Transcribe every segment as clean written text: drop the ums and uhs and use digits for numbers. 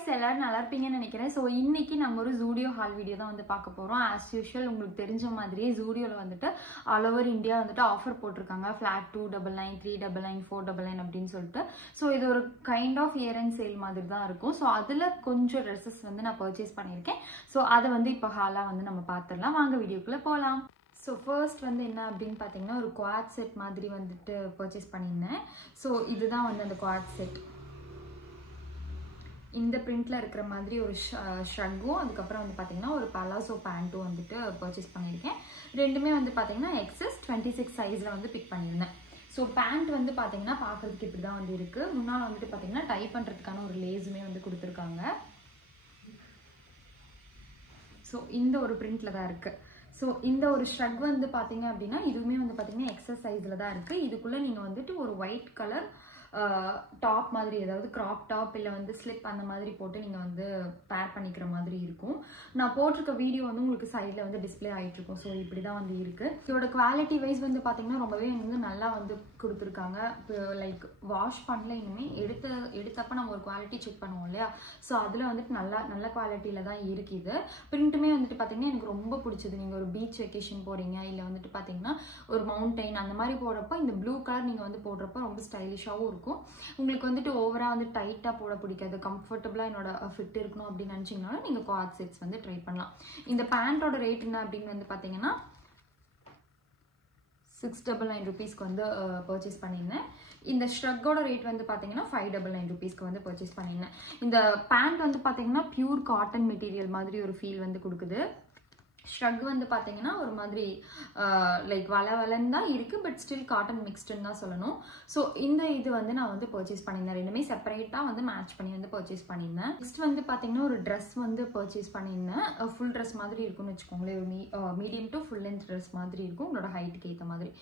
guys, எல்லாரும் நல்லா இருப்பீங்கன்னு நினைக்கிறேன். சோ இன்னைக்கு நம்ம ஒரு Zudio haul வீடியோ தான் வந்து பார்க்க போறோம். as usual உங்களுக்கு தெரிஞ்ச மாதிரியே Zudioல வந்துட்டு all over India வந்துட்டு ஆஃபர் போட்டுருக்காங்க. flat 299, 399, 499 அப்படினு சொல்லிட்டு. சோ இது ஒரு kind of year end sale மாதிரி தான் இருக்கும். சோ அதுல கொஞ்சம் Dresses வந்து நான் பர்ச்சேஸ் பண்ணிருக்கேன். சோ அத வந்து இப்போ ஹாலா வந்து நம்ம பார்த்திரலாம். வாங்க வீடியோக்குள்ள போலாம். So first வந்து என்ன அப்படினு பாத்தீங்கன்னா ஒரு quad set மாதிரி வந்துட்டு பர்ச்சேஸ் பண்ணினேன். சோ இதுதான் வந்து அந்த quad set. இந்த பிரிண்ட்ல இருக்கிற மாதிரி ஒரு ஷ்ரக்கும் அதுக்கு அப்புறம் வந்து பாத்தீங்கன்னா ஒரு பலாசோ பேண்ட்டும் வந்துட்டு பர்ச்சேஸ் பண்ணிருக்கேன். ரெண்டுமே வந்து பாத்தீங்கன்னா XS 26 சைஸ்ல வந்து பிக் பண்ணிருந்தேன். சோ பேண்ட் வந்து பாத்தீங்கன்னா பார்க்கிறதுக்கு இப்படி தான் வந்து இருக்கு. முன்னால வந்துட்டு பாத்தீங்கன்னா டை பண்றதுக்கான ஒரு லேஸுமே வந்து கொடுத்திருக்காங்க. சோ இந்த ஒரு பிரிண்ட்ல தான் இருக்கு. சோ இந்த ஒரு ஷ்ரக் வந்து பாத்தீங்க அப்படின்னா இதுவுமே வந்து பாத்தீங்கன்னா XS சைஸ்ல தான் இருக்கு. இதுக்குள்ள நீங்க வந்துட்டு ஒரு ஒயிட் கலர் டாப் மாதிரி ஏதாவது கிராப் டாப் இல்ல வந்து ஸ்லிப் அந்த மாதிரி போட்டு நீங்க வந்து பேர் பண்ணிக்கிற மாதிரி இருக்கும். நான் போட்டிருக்க வீடியோ வந்து உங்களுக்கு சைடுல வந்து டிஸ்ப்ளே ஆயிட்டு இருக்கும். ஸோ இப்படிதான் வந்து இருக்கு. இதோட குவாலிட்டி வைஸ் வந்து பாத்தீங்கன்னா ரொம்பவே வந்து நல்லா வந்து கொடுத்துருக்காங்க. லைக் வாஷ் பண்ணல இனிமே எடுத்தப்ப நம்ம ஒரு குவாலிட்டி செக் பண்ணுவோம் இல்லையா? ஸோ அதுல வந்துட்டு நல்ல குவாலிட்டியில தான் இருக்கு. இது பிரிண்ட்டுமே வந்துட்டு பாத்தீங்கன்னா எனக்கு ரொம்ப பிடிச்சது. நீங்க ஒரு பீச் வெக்கேஷன் போறீங்க இல்ல வந்துட்டு பாத்தீங்கன்னா ஒரு மவுண்டைன் அந்த மாதிரி போறப்ப இந்த ப்ளூ கலர் நீங்க வந்து போடுறப்ப ரொம்ப ஸ்டைலிஷாவும் இருக்கும். உங்களுக்கு வந்துட்டு ஓவரா வந்து டைட்டா போட பிடிக்காது, கம்ஃபர்டபுளா என்னோட ஃபிட் இருக்கணும் அப்படின்னு நினைச்சீங்கனாலும் நீங்க குவாட் செட்ஸ் வந்து ட்ரை பண்ணலாம். இந்த பேண்டோட ரேட் என்ன அப்படின்னு வந்து பாத்தீங்கன்னா 699 rupeesக்கு வந்து பர்ச்சேஸ் பண்ணியிருந்தேன். இந்த ஷ்ரக்கோட ரேட் வந்து பாத்தீங்கன்னா 599 rupeesக்கு வந்து பர்ச்சேஸ் பண்ணியிருந்தேன். இந்த பேண்ட் வந்து பாத்தீங்கன்னா பியூர் காட்டன் மெட்டீரியல் மாதிரி ஒரு ஃபீல் வந்து கொடுக்குது. ஷ்ரக் வந்து பாத்தீங்கன்னா ஒரு மாதிரி லைக் வளவலன்னு தான் இருக்கு, பட் ஸ்டில் காட்டன் மிக்ஸ்டுன்னு தான் சொல்லணும். ஸோ இந்த இது வந்து நான் வந்து பர்ச்சேஸ் பண்ணியிருந்தேன். ரெண்டுமே செப்பரேட்டா வந்து மேட்ச் பண்ணி வந்து பர்ச்சேஸ் பண்ணியிருந்தேன். நெக்ஸ்ட் வந்து பாத்தீங்கன்னா ஒரு ட்ரெஸ் வந்து பர்ச்சேஸ் பண்ணியிருந்தேன். ஃபுல் ட்ரெஸ் மாதிரி இருக்கும்னு வச்சுக்கோங்களேன். ஒரு medium to full length dress மாதிரி இருக்கும் உங்களோட ஹைட்டுக்கு ஏற்ற மாதிரி.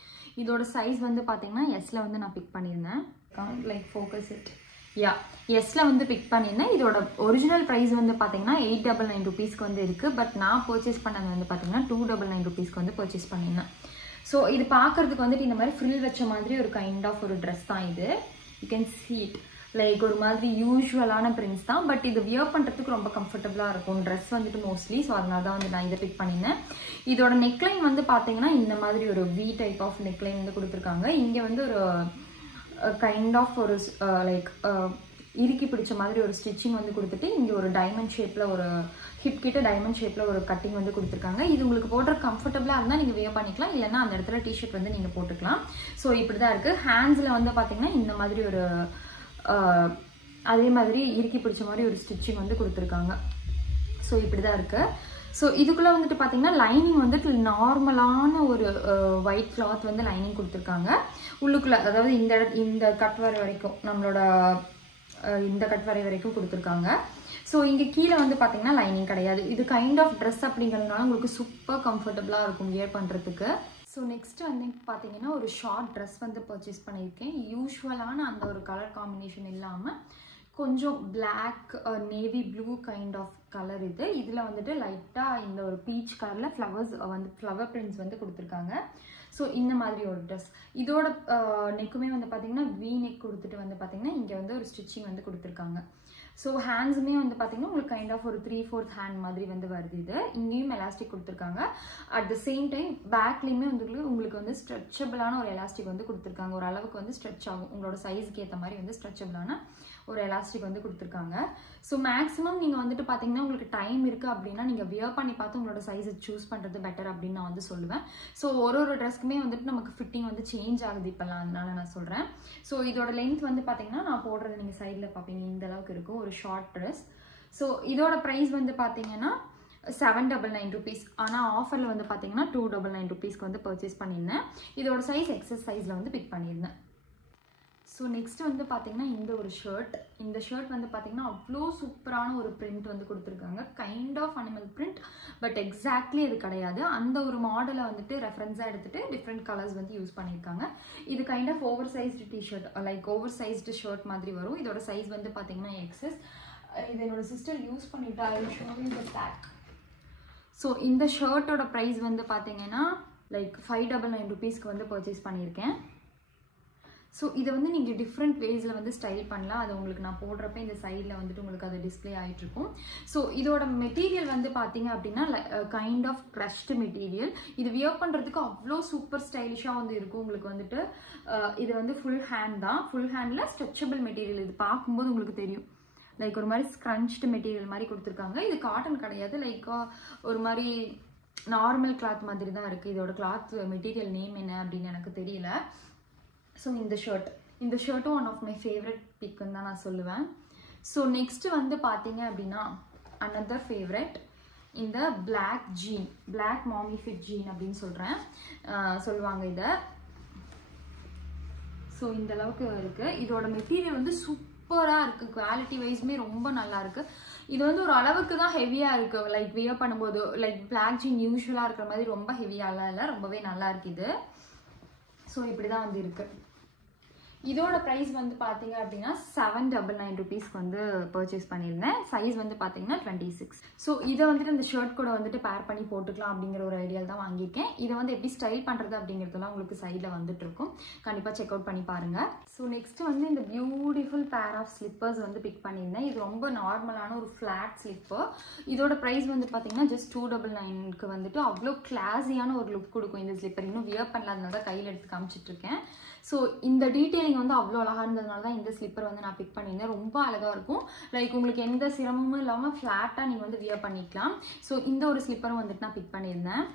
இதோட சைஸ் வந்து பாத்தீங்கன்னா எஸ்ல வந்து நான் பிக் பண்ணியிருந்தேன். லைக் ஃபோக்கஸ் இட் எஸ்ல வந்து பிக் பண்ணியிருந்தேன். இதோட ஒரிஜினல் பிரைஸ் வந்து பாத்தீங்கன்னா 899 rupeesக்கு வந்து இருக்கு. பட் நான் பர்ச்சேஸ் பண்ணது வந்து பாத்தீங்கன்னா 299 rupeesக்கு வந்து பர்ச்சேஸ் பண்ணியிருந்தேன். ஸோ இது பாக்குறதுக்கு வந்துட்டு இந்த மாதிரி ஃப்ரில் வச்ச மாதிரி ஒரு கைண்ட் ஆஃப் ஒரு ட்ரெஸ் தான் இது. You can see it. Like ஒரு மாதிரி யூஸ்வலான பிரிண்ட்ஸ் தான், பட் இது வியர் பண்றதுக்கு ரொம்ப கம்ஃபர்டபுளா இருக்கும் ட்ரெஸ் வந்துட்டு மோஸ்ட்லி. ஸோ அதனால தான் வந்து நான் இதை பிக் பண்ணியிருந்தேன். இதோட நெக்லைன் வந்து பாத்தீங்கன்னா இந்த மாதிரி ஒரு V டைப் ஆஃப் நெக்லைன் வந்து கொடுத்துருக்காங்க. இங்க வந்து ஒரு கைண்ட் ஆஃப் ஒரு லைக் இறுக்கி பிடிச்ச மாதிரி ஒரு ஸ்டிச்சிங் வந்து கொடுத்துட்டு இங்க ஒரு டைமண்ட் ஷேப்ல ஒரு ஹிப் கிட்ட டைமண்ட் ஷேப்ல ஒரு கட்டிங் வந்து கொடுத்துருக்காங்க. இது உங்களுக்கு போடுற கம்ஃபர்டபுளா இருந்தா நீங்க வியர் பண்ணிக்கலாம், இல்லைன்னா அந்த இடத்துல டிஷர்ட் வந்து நீங்க போட்டுக்கலாம். ஸோ இப்படிதான் இருக்கு. ஹேண்ட்ஸ்ல வந்து பாத்தீங்கன்னா இந்த மாதிரி ஒரு அதே மாதிரி இறுக்கி பிடிச்ச மாதிரி ஒரு ஸ்டிச்சிங் வந்து கொடுத்துருக்காங்க. ஸோ இப்படிதான் இருக்கு. ஸோ இதுக்குள்ள வந்துட்டு பாத்தீங்கன்னா லைனிங் வந்துட்டு நார்மலான ஒரு ஒயிட் கிளாத் வந்து லைனிங் கொடுத்துருக்காங்க. உள்ளுக்குள்ள அதாவது இந்த கட் வரை வரைக்கும் நம்மளோட இந்த கட் வரை வரைக்கும் கொடுத்துருக்காங்க. ஸோ இங்க கீழே வந்து பாத்தீங்கன்னா லைனிங் கிடையாது. இது கைண்ட் ஆஃப் ட்ரெஸ் அப்படிங்கிறதுனால உங்களுக்கு சூப்பர் கம்ஃபர்டபுளா இருக்கும் வியர் பண்றதுக்கு. ஸோ நெக்ஸ்ட் வந்து பாத்தீங்கன்னா ஒரு ஷார்ட் ட்ரெஸ் வந்து பர்ச்சேஸ் பண்ணியிருக்கேன். யூஸ்வலான அந்த ஒரு கலர் காம்பினேஷன் இல்லாம கொஞ்சம் black navy blue kind of colour இது. இதுல வந்துட்டு லைட்டா இந்த ஒரு பீச் கலர்ல ஃப்ளவர்ஸ் வந்து ஃப்ளவர் பிரிண்ட்ஸ் வந்து கொடுத்துருக்காங்க. ஸோ இந்த மாதிரி ஒரு ட்ரெஸ். இதோட நெக்குமே வந்து பாத்தீங்கன்னா V நெக் கொடுத்துட்டு வந்து பாத்தீங்கன்னா இங்க வந்து ஒரு ஸ்டிச்சிங் வந்து கொடுத்துருக்காங்க. ஸோ ஹேண்ட்ஸுமே வந்து பாத்தீங்கன்னா உங்களுக்கு கைண்ட் ஆஃப் ஒரு 3/4 ஹேண்ட் மாதிரி வந்து வருது. இது இங்கேயும் எலாஸ்டிக் கொடுத்துருக்காங்க. அட் த சேம் டைம் பேக்லயுமே வந்து உங்களுக்கு வந்து ஸ்ட்ரெச்சபிளான ஒரு எலாஸ்டிக் வந்து கொடுத்துருக்காங்க. ஒரு அளவுக்கு வந்து ஸ்ட்ரெச் ஆகும், உங்களோட சைஸ்க்கு ஏற்ற மாதிரி வந்து ஸ்ட்ரெச்சபிளான ஒரு எலாஸ்டிக் வந்து கொடுத்துருக்காங்க. ஸோ மேக்ஸிமம் நீங்க வந்துட்டு பாத்தீங்கன்னா உங்களுக்கு டைம் இருக்கு அப்படின்னா நீங்க வியர் பண்ணி பார்த்து உங்களோட சைஸை சூஸ் பண்றது பெட்டர் அப்படின்னு நான் வந்து சொல்லுவேன். ஸோ ஒரு ட்ரெஸ்க்குமே வந்துட்டு நமக்கு ஃபிட்டிங் வந்து சேஞ்ச் ஆகுது இப்பெல்லாம், அதனால நான் சொல்றேன். ஸோ இதோட லென்த் வந்து பாத்தீங்கன்னா நான் போடுறது நீங்க சைட்ல பாப்பீங்க இந்த அளவுக்கு இருக்கும் ஒரு ஷார்ட் ட்ரெஸ். ஸோ இதோட பிரைஸ் வந்து பாத்தீங்கன்னா 799 rupees. ஆனா ஆஃபர்ல வந்து பாத்தீங்கன்னா 299 rupeesக்கு வந்து பர்ச்சேஸ் பண்ணியிருந்தேன். இதோட சைஸ் XS சைஸ்ல வந்து பிக் பண்ணியிருந்தேன். ஸோ நெக்ஸ்ட் வந்து பாத்தீங்கன்னா இந்த ஒரு ஷர்ட். இந்த ஷர்ட் வந்து பாத்தீங்கன்னா அவ்வளோ சூப்பரான ஒரு பிரிண்ட் வந்து கொடுத்துருக்காங்க. Kind of animal print, but exactly இது கிடையாது. அந்த ஒரு மாடலை வந்துட்டு ரெஃபரன்ஸா எடுத்துட்டு டிஃப்ரெண்ட் கலர்ஸ் வந்து யூஸ் பண்ணியிருக்காங்க. இது kind of oversized t shirt, like oversized shirt மாதிரி வரும். இதோட சைஸ் வந்து பாத்தீங்கன்னா XS. இது என்னோட சிஸ்டர் யூஸ் பண்ணிட்டா. ஸோ இந்த ஷர்ட்டோட ப்ரைஸ் வந்து பாத்தீங்கன்னா லைக் 599 rupeesக்கு வந்து பர்ச்சேஸ் பண்ணியிருக்கேன். ஸோ இதை வந்து நீங்கள் டிஃப்ரெண்ட் வேஸில் வந்து ஸ்டைல் பண்ணலாம். அது உங்களுக்கு நான் போடுறப்ப இந்த சைடில் வந்துட்டு உங்களுக்கு அது டிஸ்பிளே ஆகிட்டுருக்கும். ஸோ இதோட மெட்டீரியல் வந்து பார்த்தீங்க அப்படின்னா கைண்ட் ஆஃப் க்ரஷ்டு மெட்டீரியல். இது வியர் பண்ணுறதுக்கு அவ்வளோ சூப்பர் ஸ்டைலிஷாக வந்து இருக்கும். உங்களுக்கு வந்துட்டு இது வந்து ஃபுல் ஹேண்ட் தான், ஃபுல் ஹேண்டில் ஸ்ட்ரெச்சபிள் மெட்டீரியல். இது பார்க்கும்போது உங்களுக்கு தெரியும் லைக் ஒரு மாதிரி ஸ்க்ரன்ச்டு மெட்டீரியல் மாதிரி கொடுத்துருக்காங்க. இது காட்டன் கிடையாது, லைக் ஒரு மாதிரி நார்மல் கிளாத் மாதிரி தான் இருக்குது. இதோட கிளாத் மெட்டீரியல் நேம் என்ன அப்படின்னு எனக்கு தெரியல. ஸோ இந்த ஷர்ட்டும் ஒன் ஆஃப் மை ஃபேவரட் பிக்குன்னு தான் நான் சொல்லுவேன். ஸோ நெக்ஸ்ட்டு வந்து பார்த்தீங்க அப்படின்னா அனதர் ஃபேவரட் இந்த பிளாக் ஜீன், பிளாக் மாமி ஃபிட் ஜீன் அப்படின்னு சொல்லுவாங்க இதை. ஸோ இந்த அளவுக்கு இருக்குது. இதோட மெட்டீரியல் வந்து சூப்பராக இருக்குது, குவாலிட்டி வைஸ்மே ரொம்ப நல்லா இருக்குது. இது வந்து ஒரு அளவுக்கு தான் ஹெவியாக இருக்குது, லைக் வியர் பண்ணும்போது லைக் பிளாக் ஜீன் யூஸ்வலாக இருக்கிற மாதிரி ரொம்ப ஹெவியாலாம் இல்லை, ரொம்பவே நல்லா இருக்குது இது. ஸோ இப்படி தான் வந்து இருக்குது. இதோட ப்ரைஸ் வந்து பார்த்தீங்க அப்படின்னா 799 ருபீஸ்க்கு வந்து பர்ச்சேஸ் பண்ணியிருந்தேன். சைஸ் வந்து பார்த்தீங்கன்னா 26. ஸோ இதை வந்துட்டு இந்த ஷர்ட் கூட வந்துட்டு பேர் பண்ணி போட்டுக்கலாம் அப்படிங்கிற ஒரு ஐடியாவில் தான் வாங்கியிருக்கேன். இதை வந்து எப்படி ஸ்டைல் பண்ணுறது அப்படிங்கிறதுலாம் உங்களுக்கு சைடில் வந்துட்டு இருக்கும், கண்டிப்பாக செக் அவுட் பண்ணி பாருங்கள். ஸோ நெக்ஸ்ட் வந்து இந்த பியூட்டிஃபுல் பேர் ஆஃப் ஸ்லிப்பர்ஸ் வந்து பிக் பண்ணியிருந்தேன். இது ரொம்ப நார்மலான ஒரு ஃப்ளாட் ஸ்லிப்பர். இதோட ப்ரைஸ் வந்து பார்த்தீங்கன்னா ஜஸ்ட் 299க்கு வந்துட்டு அவ்வளோ கிளாஸியான ஒரு லுக் கொடுக்கும் இந்த ஸ்லிப்பர். இன்னும் வியர் பண்ணலாதனால தான் கையில் எடுத்து காமிச்சிட்டு இருக்கேன். ஸோ இந்த டீட்டெயிலிங் வந்து அவ்வளோ அழகாக இருந்ததுனால தான் இந்த ஸ்லிப்பர் வந்து நான் பிக் பண்ணியிருந்தேன். ரொம்ப அழகாக இருக்கும், லைக் உங்களுக்கு எந்த சிரமமும் இல்லாமல் ஃப்ளாட்டாக நீங்கள் வந்து வியர் பண்ணிக்கலாம். ஸோ இந்த ஒரு ஸ்லிப்பரும் வந்துட்டு நான் பிக் பண்ணியிருந்தேன்.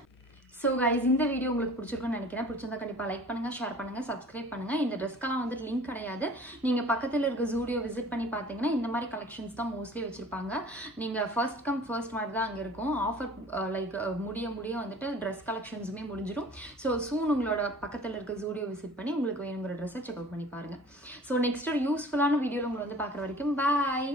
ஸோ கைஸ், இந்த வீடியோ உங்களுக்கு பிடிச்சிருக்குன்னு நினைக்கிறேன். பிடிச்சிருந்தா கண்டிப்பாக லைக் பண்ணுங்கள், ஷேர் பண்ணுங்கள், சப்ஸ்கிரைப் பண்ணுங்கள். இந்த ட்ரெஸ்க்கெல்லாம் வந்துட்டு லிங்க் கிடையாது. நீங்கள் பக்கத்தில் இருக்க ஜூடியோ விசிட் பண்ணி பார்த்தீங்கன்னா இந்த மாதிரி கலெக்ஷன்ஸ் தான் மோஸ்ட்லி வச்சுருப்பாங்க. நீங்கள் ஃபர்ஸ்ட் கம் ஃபர்ஸ்ட் மாதிரி தான் அங்கே இருக்கும். ஆஃபர் லைக் முடிய வந்துட்டு ட்ரெஸ் கலெக்ஷன்ஸுமே முடிஞ்சிடும். ஸோ சூன் உங்களோட பக்கத்தில் இருக்க ஜூடியோ விசிட் பண்ணி உங்களுக்கு வேணுங்கிற ட்ரெஸ்ஸை செக் அவுட் பண்ணி பாருங்கள். ஸோ நெக்ஸ்ட் ஒரு யூஸ்ஃபுல்லான வீடியோவில் உங்களை வந்து பார்க்குற வரைக்கும் பாய்.